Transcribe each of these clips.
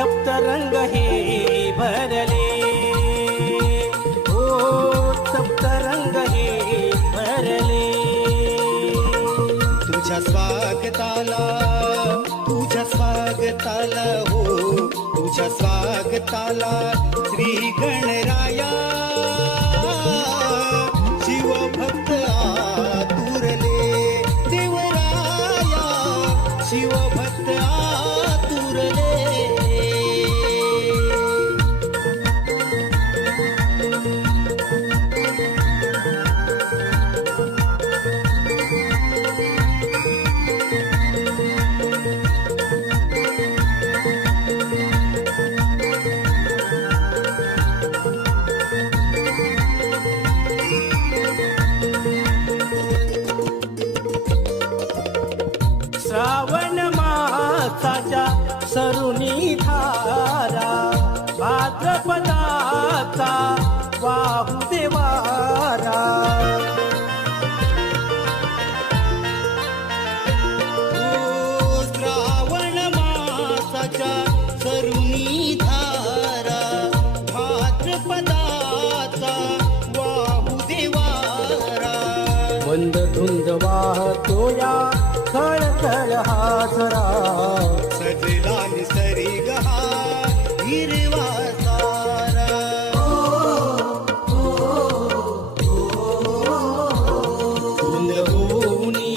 सप्तरंग हे भरले हे भरले स्वागताला हो. तुझ्या स्वागताला श्री गणराया शिवभक्त आतुरले देवराया. शिवभक्त आ श्रावण मासाच्या सरून मंद धुंद वाहतोया खळखळ हासरा सजला निसरी गहा हिरवा सारा. धुंद होऊनी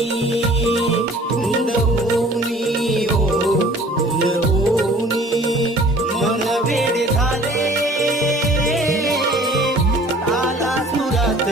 धुंद होऊनी धुंद होऊनी मन वेड झाले. ताला सुरात